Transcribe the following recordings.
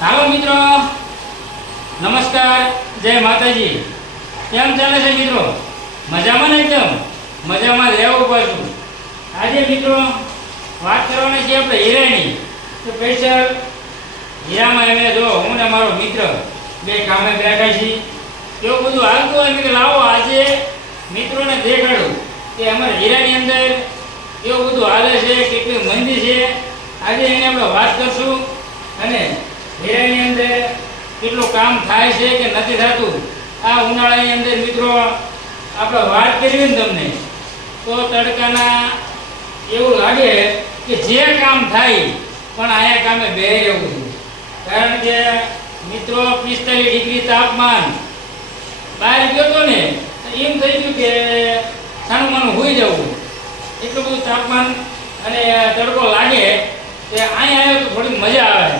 હાલો મિત્રો, નમસ્કાર, જય માતાજી. કેમ ચાલે છે મિત્રો? મજામાં ને? એકદમ મજામાં રહેવું પાછું. આજે મિત્રો વાત કરવાની છે આપણે હીરાની. તો સ્પેશિયલ હીરામાં એને જો હું ને મારો મિત્ર બે કામે બેઠા છીએ. એવું બધું હાલતું હોય કે લાવો આજે મિત્રોને દેખાડું કે અમારે હીરાની અંદર એવું બધું હાલે છે, કેટલી મંદી છે. આજે એને આપણે વાત કરશું અને હીરાની અંદર કેટલું કામ થાય છે કે નથી થતું. આ ઉનાળાની અંદર મિત્રો આપણે વાત કરીએ ને તમને તો તડકાના એવું લાગે કે જે કામ થાય પણ આયા કામે બે રહેવું છે. કારણ કે મિત્રો 45 ડિગ્રી તાપમાન બહાર ગયો તો ને એમ થઈ ગયું કે સાનું માનું હોઈ જવું, એટલું બધું તાપમાન અને તડકો લાગે કે અહીંયા આવ્યો તો થોડી મજા આવે.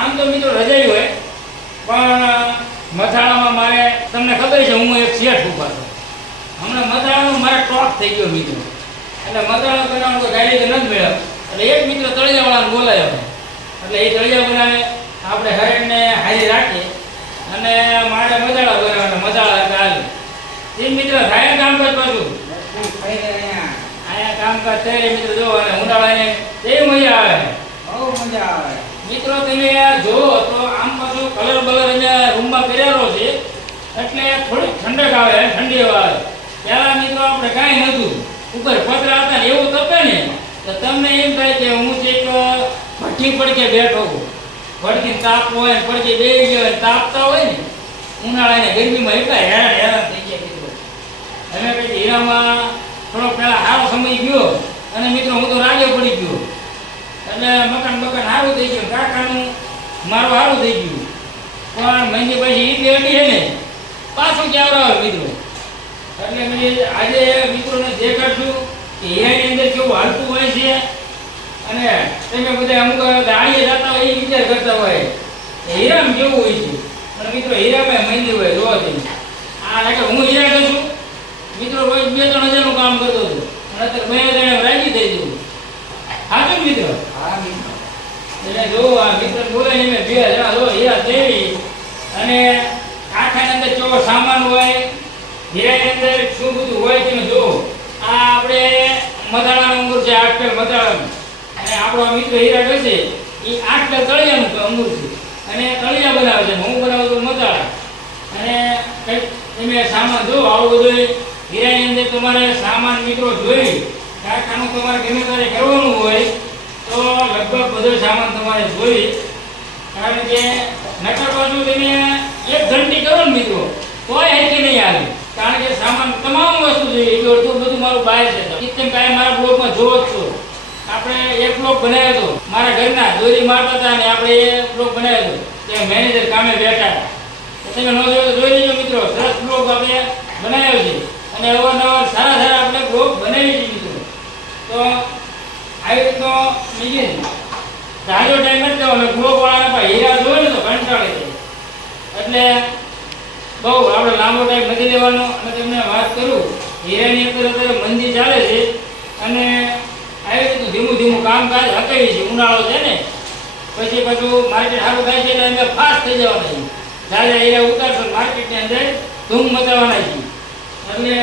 આમ તો મિત્રો રજાઈ હોય પણ મથાળામાં મારે તમને ખબર છે હું એક શેઠ ઉભા છું. હમણાં મથાળામાં મારે ટોપ થઈ ગયો મિત્રો. એટલે મથાળા બનાવવાનું કોઈ ગાડી તો નથી મળ્યો. એટલે એક મિત્ર તળિયાવાળાને બોલાયો. એટલે એ તળિયા બનાવે આપણે હરેણને હારી રાખીએ અને મારે મથાળા બનાવવાના. મથાળા કાલ એ મિત્ર થાય કામકાજ પાછું અહીંયા કામકાજ થઈ મિત્રો જો અને ઉનાળાને એ મજા આવે, બહુ મજા આવે. મિત્રો તમે જુઓ તો આમ પાછું કલર બલર અહીંયા રૂમમાં કરેલો છે એટલે થોડીક ઠંડક આવે, ઠંડી આવે. પહેલાં મિત્રો આપણે કાંઈ નહોતું, ઉપર પતરા હતા ને એવું તપે ને તો તમને એમ થાય કે હું એક ભઠ્ઠી પડકે બેઠો છું. ભડકીને તાપ હોય ને પડકે બેસી ગયો હોય તાપતા હોય ને ઉનાળાને ગરમીમાં એટલા હેરાન થઈ ગયા મિત્રો. અમે કંઈક હીરામાં થોડો પહેલાં સારો સમય ગયો અને મિત્રો હું તો રાગે પડી ગયો. એટલે મકાન સારું થઈ ગયું, કાકાનું મારું સારું થઈ ગયું. પણ મહિને પછી એ બેઠી છે ને પાછું ક્યાં આવે મિત્રો. એટલે મેં આજે મિત્રોને દેખાડશું કે હીરાની અંદર કેવું હાલતું હોય છે. અને તમે બધા અમુક દાણીએ જતા હોય એ વિચાર કરતા હોય કે હીરામાં કેવું હોય છે. પણ મિત્રો હીરામાં મંદી હોય જોવા જઈએ. આ હું હીરા કરું છું મિત્રો, રોજ 2-3 હજારનું કામ કરતો હતો અને અત્યારે 2 હજાર રાજી થઈ ગયું. હાજર મિત્રો? હા મિત્રો. એટલે જો આ મિત્ર બોલાય મેં 2 જણા જો હીરા દેવી અને આખાની અંદર કેવો સામાન હોય, હીરાની અંદર શું બધું હોય તમે જો. આ આપણે મથાળાનો અંગૂર છે, 8 પેલ મથાળાનું. અને આપણો મિત્ર હીરા કહે એ 8 પેલ તળિયાનું અંગૂર છે અને તળિયા બનાવે છે. હું બનાવું છું મથાળા. અને કંઈક તમે સામાન જો આવું બધું હીરાની અંદર તમારે સામાન મિત્રો જોઈ કારખાનું તમારે ગમે ત્યારે કરવાનું હોય તો લગભગ બધો સામાન તમારે જોઈ. કારણ કે નકર બાજુ તમે એક ઘંટી કરો ને મિત્રો તોય હરકી નહીં આવે. કારણ કે સામાન તમામ વસ્તુ જોઈએ એ અડધું બધું મારું બહાર છે. તમે કાંઈ મારા બ્લોગમાં જોવો જ છો. આપણે એક બ્લોગ બનાવ્યો હતો મારા ઘરના દોરી મારતા હતા અને આપણે એ બ્લોગ બનાવ્યો હતો કે મેનેજર કામે બેઠા. તમે ન જોયો તો જોઈ લેજો મિત્રો. સરસ બ્લોગ આપણે બનાવ્યો છે અને અવારનવાર સારા આપણે બ્લોગ બનાવી છીએ મિત્રો. તો આવી રીતનો બીજી જાજો ટાઈમ જ દેવાનો. બ્લોગવાળાના પણ હીરા જોવે ને તો કંટાળે છે. એટલે બહુ આપણે લાંબો ટાઈમ નથી લેવાનો. અને તમને વાત કરું હીરાની અંદર અત્યારે મંદી ચાલે છે અને આવી રીતનું ધીમું કામકાજ હકાવી છે. ઉનાળો છે ને પછી પાછું માર્કેટ સારું થાય છે એટલે અમે ફાસ્ટ થઈ જવાના છીએ. જાજા હીરા ઉતારશો માર્કેટની અંદર ધૂમ મચાવવાના છીએ. એટલે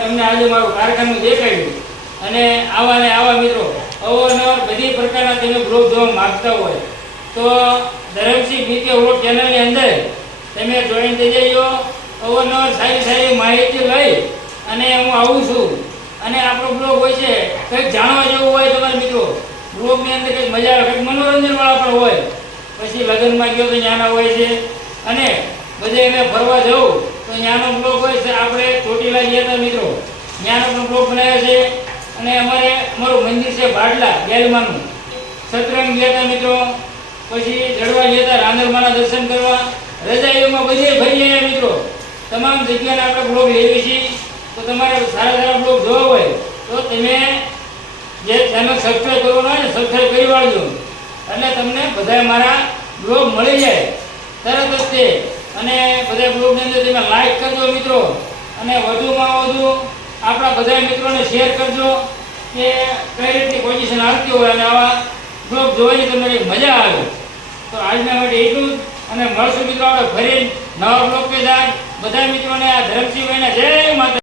તમને આજે મારું કારખાનું દેખાડ્યું અને આવા મિત્રો અવારનવાર બધી પ્રકારના તમે બ્લોગ જોવા માગતા હોય તો ધરમસિંહ બીકે વ્લોગ ચેનલની અંદર તમે જોઈન થઈ જજો. અવારનવાર સારી માહિતી લઈ અને હું આવું છું. અને આપણો બ્લોગ હોય છે કંઈક જાણવા જેવું હોય તમારે મિત્રો. બ્લોગની અંદર કંઈક મજા આવે, કંઈક મનોરંજનવાળા પણ હોય. પછી લગ્નમાં ગયો તો ત્યાંના હોય છે અને બધે અમે ફરવા જવું તો ત્યાંનો બ્લોગ હોય છે. આપણે ચોટીલા ગયા હતા મિત્રો, ત્યાંનો પણ બ્લોગ બનાવ્યો છે. અને અમારું મંદિર છે ભાડલા ગેલમાનું, સતરંગ ગયા હતા મિત્રો. પછી જડવા ગયા હતા રાંદરમાના દર્શન કરવા. રજાઈઓમાં બધે ફરી આવ્યા મિત્રો. તમામ જગ્યાના આપણે બ્લોગ લેવી છીએ. તો તમારે સારા બ્લોગ જોવા હોય તો તમે જે ચેનલ સબસ્ક્રાઈબ કરવાનું હોય ને સબસ્ક્રાઈબ કરી વાળજો. એટલે તમને બધા મારા બ્લોગ મળી જાય તરત જ તે. અને બધા બ્લોગની અંદર તમે લાઈક કરજો મિત્રો. અને વધુમાં વધુ આપણા બધા મિત્રોને શેર કરજો કે કઈ રીતની પોઝિશન આવતી હોય અને આવા બ્લોગ જોવાની તમને મજા આવે. તો આજના માટે એટલું જ, અને મળશું મિત્રો આપણે ફરી નવા બ્લોગ કે સાથ. બધા મિત્રોને આ ધરમસિંહભાઈના જય માતા.